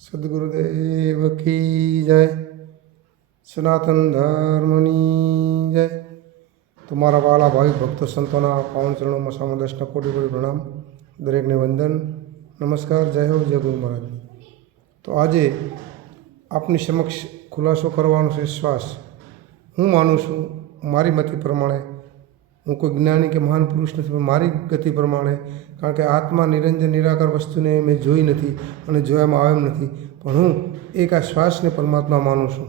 सद्गुरुदेव की जय। सनातन धर्मनी जय। तुम्हारा वाला भाई भक्तों संतोना पावन चरणों में सामदशना कोटि कोटि प्रणाम। दरेक ने वंदन नमस्कार। जय हो जय गुरु महाराज। तो आज आपनी समक्ष खुलासो करवानो छे श्वास। हूँ मानु छूँ मारी मति प्रमाणे, हूँ कोई ज्ञानी के महान पुरुष नहीं, पण मारी गति प्रमाणे, कारण के आत्मा निरंजन निराकार वस्तु ने मैं जोई नहीं और जोयामां आवेम नहीं, पण हूँ एक आ श्वास ने परमात्मा मानु छूँ।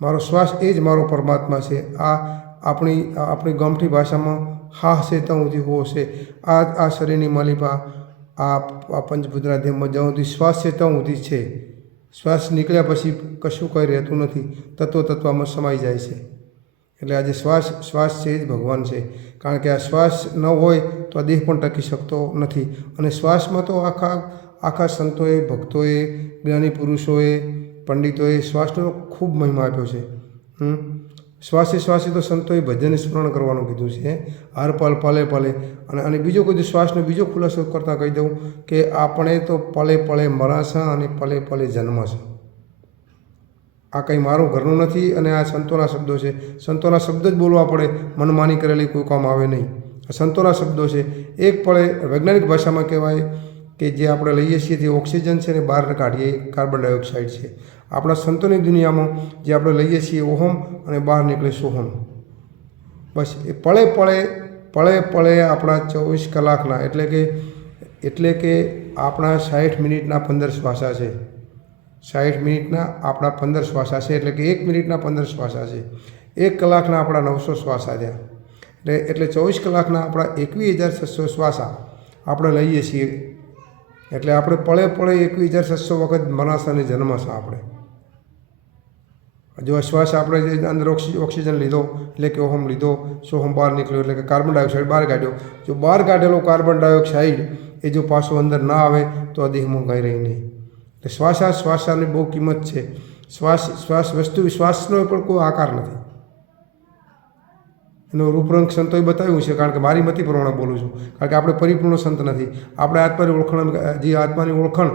मारो श्वास ए ज मारो परमात्मा है। अपनी गमठी भाषा में हा से तँ हो से आ शरीर मालिपा आ पंचभूतना देह में ज्याँ श्वास से तँ है। श्वास निकळ्या पछी कशुं कई रहतुं नथी, तत्व में समाई जाए छे। एटले आज श्वास से ज भगवान है, कारण के आ श्वास न होय तो आ देह पण टकी शकतो नथी। अने श्वास में तो आखा संतोए, भक्तोए, ज्ञानी पुरुषोए, पंडितोए श्वासनो खूब महिमा आप्यो छे। श्वासे तो संतोए भजन स्मरण करवानुं कीधुं छे, हर पल पले पले। अने बीजो कोई श्वासनो बीजो खुलासो करता कही दऊँ कि आपणे तो पले पले मराशा अने पले पले जन्मशा। आ कंई मारू घरनुं नथी अने आ संतोना शब्दों है। संतोना शब्द ज बोलवा पड़े, मनमानी करेली कोई काम आवे नहीं। आ संतोना शब्दों है। एक पड़े वैज्ञानिक भाषा में कहेवाय कि जे आपणे लईए छीए ते ऑक्सिजन है ने बहार काढीए कार्बन डाइऑक्साइड है। अपना संतोनी दुनिया में जे आपणे लईए छीए ओहम अने बहार निकळे सोहम। बस ए पळे पळे अपना 24 कलाकना एटले के अपना 60 मिनिटना 15 श्वासा है। 60 मिनिटना अपना 15 श्वासा है, एटले के 1 मिनिटना 15 श्वासा है। 1 कलाकना अपना 900 श्वासा थया। एटले 24 कलाकना अपना 21,600 श्वासा આપણે લઈએ છીએ। એટલે આપણે પળે પળે 21,600 વખત મરાશાને જન્મશા। આપણે જો શ્વાસ આપણે જે અંદર ઓક્સિજન લીધો એટલે કે ઓહમ લીધો, સોહમ બહાર નીકળ્યો એટલે કે કાર્બન ડાયોક્સાઇડ બહાર કાઢ્યો। જો બહાર કાઢેલો કાર્બન ડાયોક્સાઇડ એ જો પાછો અંદર ના આવે તો આ દેહમાં કંઈ રહી નહીં। એટલે શ્વાસાની બહુ કિંમત છે। શ્વાસ વસ્તુ શ્વાસનો પણ કોઈ આકાર નથી, એનો રૂપરંગ સંતોએ બતાવ્યું છે। કારણ કે મારી મતિ પ્રમાણે બોલું છું, કારણ કે આપણે પરિપૂર્ણ સંત નથી। આપણે આત્માની ઓળખાણ, જે આત્માની ઓળખાણ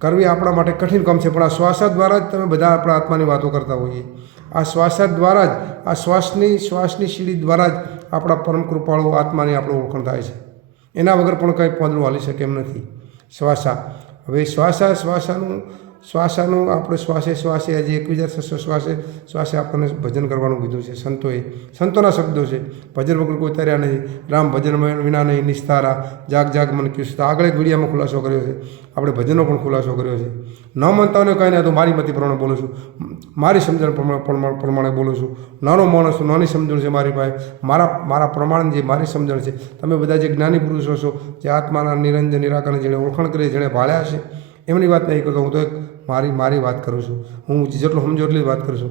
કરવી આપણા માટે કઠિન કામ છે, પણ આ શ્વાસ દ્વારા જ તમે બધા આપણા આત્માની વાતો કરતા હોઈએ। આ શ્વાસ દ્વારા જ, આ શ્વાસની સીડી દ્વારા જ આપણા પરમ કૃપાળુ આત્માની આપણે ઓળખાણ થાય છે। એના વગર પણ કંઈ પાંદડું હાલી શકે એમ નથી। હવે શ્વાસાનું આપણે શ્વાસે આજે 21,600 શ્વાસે આપણને ભજન કરવાનું કીધું છે સંતોએ। સંતોના શબ્દો છે। ભજન વગર કોઈ તર્યા નથી। રામ ભજન વિના નહીં નિસ્તારા, જાગ મન ક્યુ સુતા। આગળ એક વિડીયોમાં ખુલાસો કર્યો છે, આપણે ભજનનો પણ ખુલાસો કર્યો છે। ન માનતાઓને કંઈ નહીં, તો મારી મતિ પ્રમાણે બોલું છું, મારી સમજણ પ્રમાણે બોલું છું। નાનો માણસ છું, નાની સમજણ છે મારી પાસે, મારા પ્રમાણે જે મારી સમજણ છે। તમે બધા જે જ્ઞાની પુરુષો છો, જે આત્માના નિરંજન નિરાકારની જેણે ઓળખાણ કરી, જેણે ભાળ્યા છે, એમની વાત નહીં કરતો। હું તો એક મારી વાત કરું છું। હું જેટલું સમજો એટલી જ વાત કરું છું।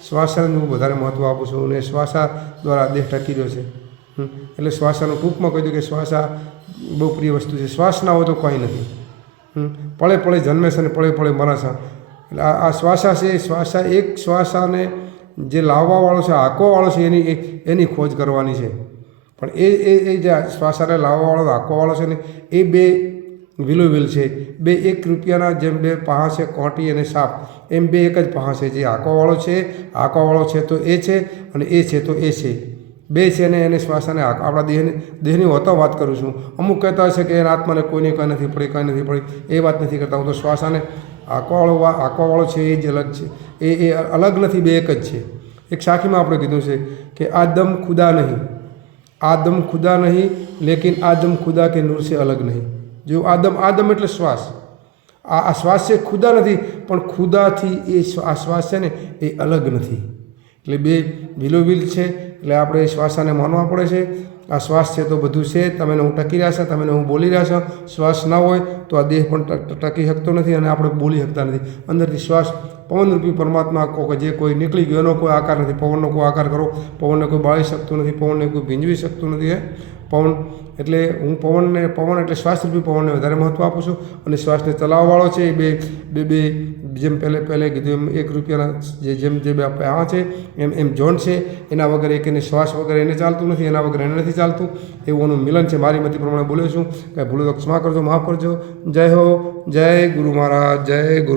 શ્વાસાને હું વધારે મહત્ત્વ આપું છું અને શ્વાસા દ્વારા દેહ ટકી રહ્યો છે। એટલે શ્વાસાનું ટૂંકમાં કહી દઉં કે શ્વાસા બહુ પ્રિય વસ્તુ છે। શ્વાસ ના હોય તો કંઈ નથી। પળે પળે જન્મે છે અને પળે પળે મરાશા। એટલે આ શ્વાસા છે। એક શ્વાસાને જે લાવવાવાળો છે, હાંકવાવાળો છે, એની ખોજ કરવાની છે। પણ એ જે શ્વાસાને લાવવાવાળો હાંકવાવાળો છે ને, એ બે વિલોવિલ છે। બે 1 રૂપિયાના જેમ બે પહા છે, કોંટી અને સાપ, એમ બે એક જ પહા છે। જે હાંકવાવાળો છે તો એ છે, અને એ છે તો એ છે। બે છે ને એને શ્વાસાને આપણા દેહની હોતા વાત કરું છું। અમુક કહેતા હશે કે એના આત્માને કોઈને કંઈ નથી પડી, એ વાત નથી કરતા। હું તો શ્વાસાને હાંકવાવાળો છે એ જ અલગ છે, એ અલગ નથી, બે એક જ છે। એક સાખીમાં આપણે કીધું છે કે આદમ ખુદા નહીં લેકિન આદમ ખુદા કે નૂર से अलग नहीं। जो आदम એટલે શ્વાસ, આ શ્વાસ છે ખુદા નથી, પણ ખુદાથી આ શ્વાસ છે ને એ અલગ નથી। એટલે બે વિલોવિલ છે। એટલે આપણે શ્વાસાને માનવા પડે છે। આ શ્વાસ છે તો બધું છે। તમે હું ટકી રહ્યા છો, તમે હું બોલી રહ્યા છો। શ્વાસ ના હોય તો આ દેહ પણ ટકી શકતો નથી અને આપણે બોલી શકતા નથી। અંદરથી શ્વાસ પવનરૂપી પરમાત્મા કે જે કોઈ નીકળી ગયો, એનો કોઈ આકાર નથી। પવનનો કોઈ આકાર કરો, પવનને કોઈ બાળી શકતું નથી, પવનને કોઈ ભીંજવી શકતું નથી। પવન એટલે હું પવન એટલે શ્વાસરૂપી પવનને વધારે મહત્ત્વ આપું છું અને શ્વાસને ચલાવવાવાળો છે એ બે જેમ પહેલે કીધું એમ ₹1 જેમ જે બે આ છે એમ જોન છે એના વગર એક એને શ્વાસ વગર એને ચાલતું નથી, એના વગર એને નથી ચાલતું. એવું એનું મિલન છે. મારી મતિ પ્રમાણે બોલ્યો છું. કાંઈ ભૂલો તો ક્ષમા કરજો, માફ કરજો. જય હો, જય ગુરુ મહારાજ, જય ગુરુ.